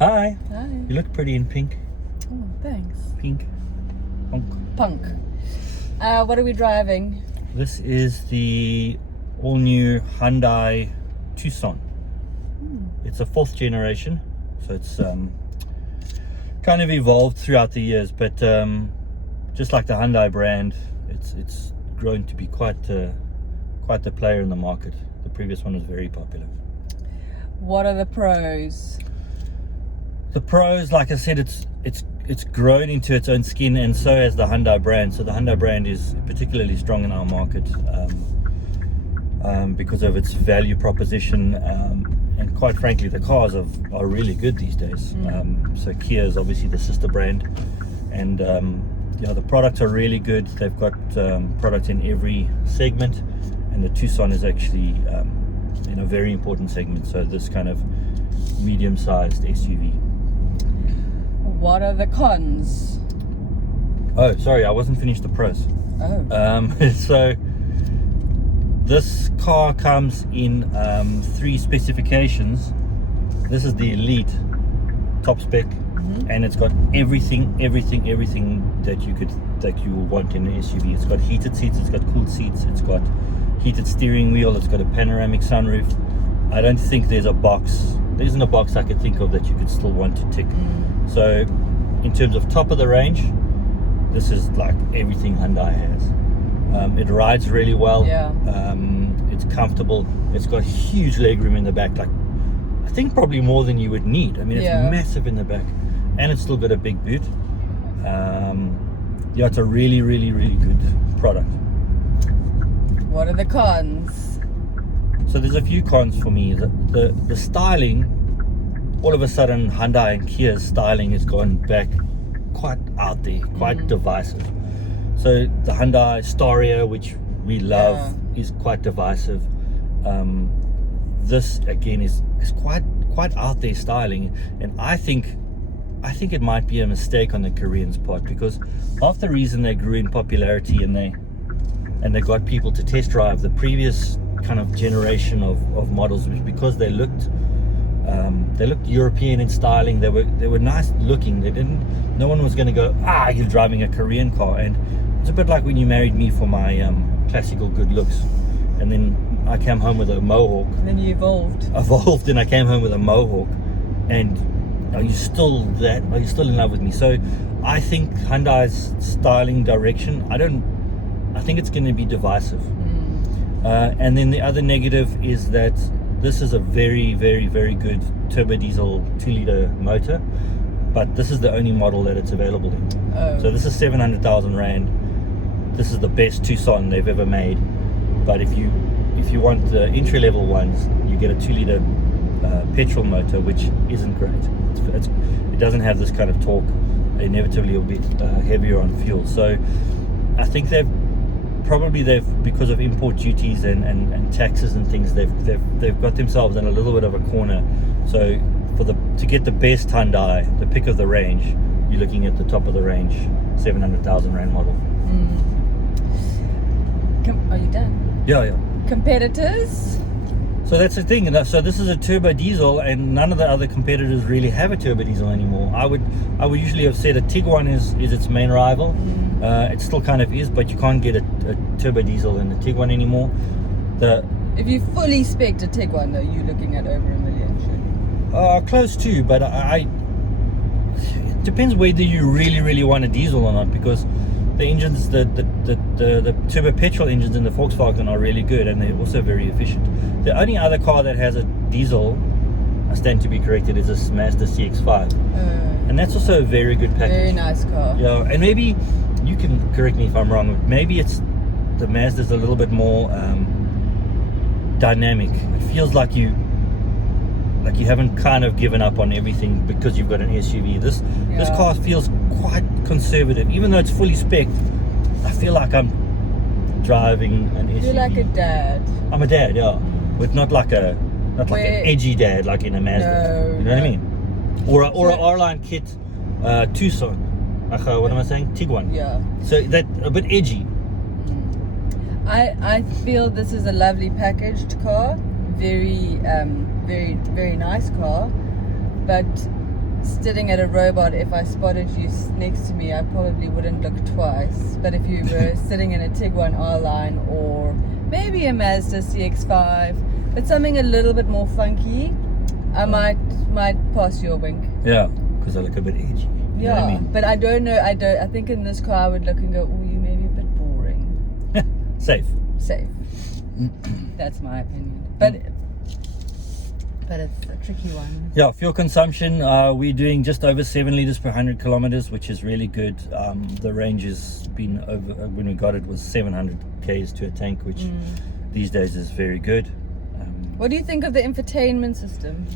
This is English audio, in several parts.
Hi. Hi. You look pretty in pink. Oh, thanks. Pink. Punk. What are we driving? This is the all-new Hyundai Tucson. It's a 4th generation, so it's kind of evolved throughout the years, but just like the Hyundai brand, it's grown to be quite the player in the market. The previous one was very popular. What are the pros? The pros, like I said, it's grown into its own skin, and so has the Hyundai brand. So the Hyundai brand is particularly strong in our market because of its value proposition, and quite frankly, the cars are really good these days. So Kia is obviously the sister brand, and the products are really good. They've got products in every segment, and the Tucson is actually in a very important segment. So this kind of medium-sized SUV. What are the cons? Oh, sorry, I wasn't finished the pros. Oh. So this car comes in 3 specifications. This is the Elite top spec, and it's got everything that you want in an SUV. It's got heated seats, it's got cooled seats, it's got heated steering wheel, it's got a panoramic sunroof. I don't think there isn't a box I could think of that you could still want to tick. So in terms of top of the range, this is like everything Hyundai has. It rides really well. Yeah. It's comfortable. It's got huge legroom in the back, like I think probably more than you would need. I mean, it's massive in the back, and it's still got a big boot. It's a really good product. What are the cons? So there's a few cons for me. The styling, all of a sudden Hyundai and Kia's styling has gone back quite out there, quite divisive. So the Hyundai Staria, which we love, is quite divisive. This again is quite out there styling, and I think it might be a mistake on the Koreans' part, because half the reason they grew in popularity and they got people to test drive the previous kind of generation of models was because they looked European in styling. They were nice looking. No one was going to go, you're driving a Korean car. And it's a bit like when you married me for my classical good looks, and then I came home with a mohawk. And then you evolved. And I came home with a mohawk. And are you still in love with me? So I think Hyundai's styling direction, I think it's going to be divisive. And then the other negative is that this is a very good turbo diesel 2-liter motor, but this is the only model that it's available in. So this is 700,000 Rand. This is the best Tucson they've ever made. But if you want the entry-level ones, you get a 2-liter petrol motor, which isn't great. It doesn't have this kind of torque. Inevitably, it'll be heavier on fuel. So I think they've because of import duties and taxes and things, they've got themselves in a little bit of a corner. So to get the best Hyundai, the pick of the range, you're looking at the top of the range 700,000 Rand model. Are you done? Yeah. Competitors? So that's the thing. So this is a turbo diesel, and none of the other competitors really have a turbo diesel anymore. I would usually have said a Tiguan is its main rival. It still kind of is, but you can't get a turbo diesel in the Tiguan anymore. If you fully spec'd a Tiguan, though, you're looking at over $1 million. Close to, but it depends whether you really want a diesel or not, because the engines, the turbo petrol engines in the Volkswagen are really good, and they're also very efficient. The only other car that has a diesel, I stand to be corrected, is a Mazda CX-5, and that's also a very good package. Very nice car. Yeah, and maybe you can correct me if I'm wrong. Maybe the Mazda's a little bit more dynamic. It feels like you haven't kind of given up on everything because you've got an SUV. This car feels quite conservative, even though it's fully spec'd. I feel like I'm driving an SUV. You're like a dad. I'm a dad, yeah, but not like an edgy dad like in a Mazda. No, you know what I mean? Or a R-Line kit Tucson. What am I saying? Tiguan. Yeah. So that a bit edgy. I feel this is a lovely packaged car. Very nice car, but sitting at a robot, if I spotted you next to me, I probably wouldn't look twice. But if you were sitting in a Tiguan R-Line or maybe a Mazda CX-5, but something a little bit more funky, I might pass you a wink. Yeah, because I look a bit edgy. You know what I mean? But I don't know. I think in this car I would look and go, oh, you may be a bit boring. Safe. That's my opinion. But it's a tricky one. Yeah, fuel consumption, we're doing just over 7 liters per 100 kilometers, which is really good. The range has been over, when we got it, was 700 k's to a tank, which these days is very good. What do you think of the infotainment system?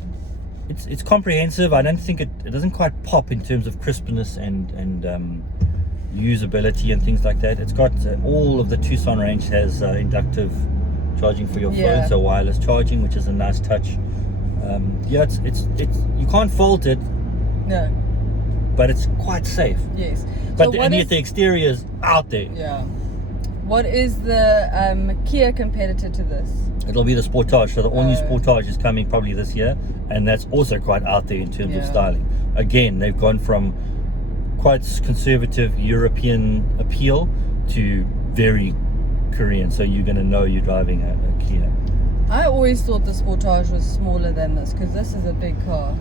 It's comprehensive. I don't think it doesn't quite pop in terms of crispness and usability and things like that. It's got all of the Tucson range has inductive charging for your phone, so wireless charging, which is a nice touch. It's you can't fault it. No. But it's quite safe. Yes. But yet the exterior is out there. Yeah. What is the Kia competitor to this? It'll be the Sportage. So the all-new Sportage is coming probably this year, and that's also quite out there in terms of styling. Again, they've gone from quite conservative European appeal to very Korean. So you're going to know you're driving a Kia. I always thought the Sportage was smaller than this because this is a big car.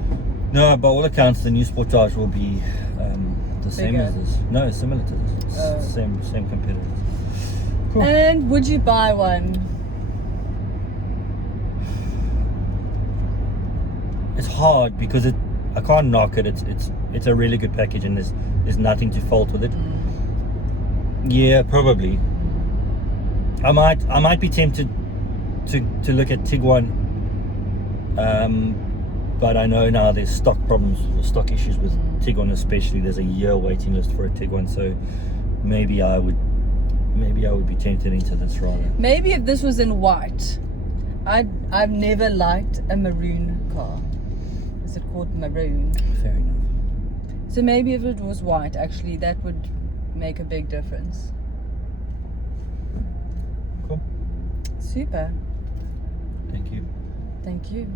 No, by all accounts, the new Sportage will be the same as this. No, similar to this. Same competitor. Cool. And would you buy one? It's hard because I can't knock it. It's a really good package, and there's nothing to fault with it. Yeah, probably. I might be tempted to look at Tiguan, but I know now there's stock issues with Tiguan, especially. There's a year waiting list for a Tiguan, so maybe I would be tempted into this rather. Maybe if this was in white. I've never liked a maroon car. Is it called maroon? Fair enough. So maybe if it was white, actually, that would make a big difference. Cool. Super. Thank you. Thank you.